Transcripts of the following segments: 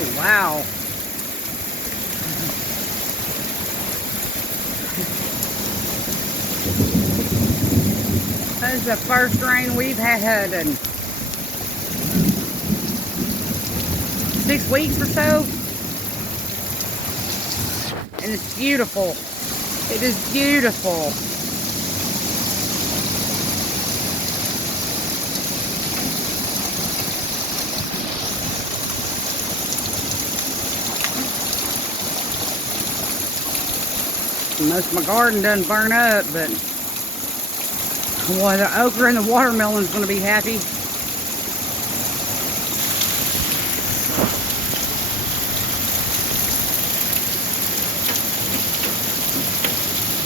Oh, wow. This is the first rain we've had in 6 weeks or so. And it's beautiful. It is beautiful. Most of my garden doesn't burn up, but boy, the okra and the watermelon's going to be happy.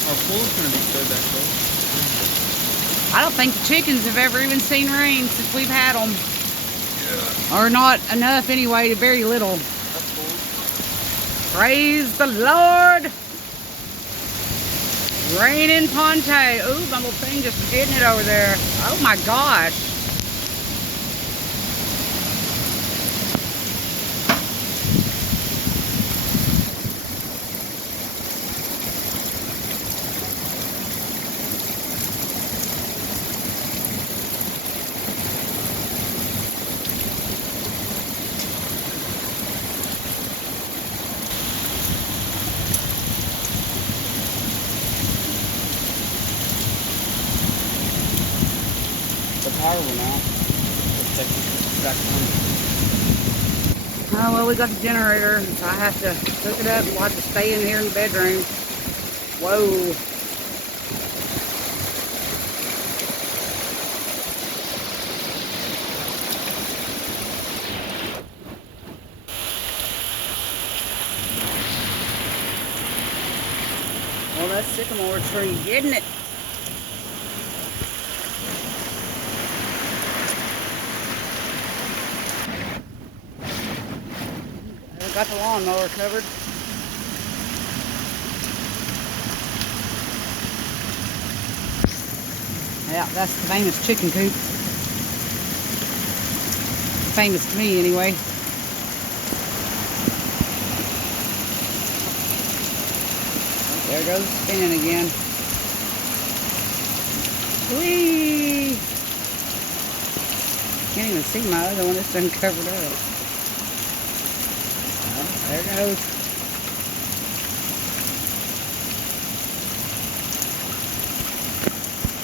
Our pool's going to be good that cold. I don't think the chickens have ever even seen rain since we've had them. Yeah. Or not enough anyway, to very little. That's cold. Praise the Lord! Rain in Ponta. Ooh, my little thing just getting it over there. Oh my gosh. The power went out. Let's check it back on. Oh, well, we got the generator, so I have to hook it up and we'll have to stay in here in the bedroom. Whoa. Well, that sycamore tree getting it. Got the lawnmower covered. Yeah, that's the famous chicken coop. Famous to me, anyway. There goes spinning again. Whee! Can't even see my other one. It's been covered up. There it goes.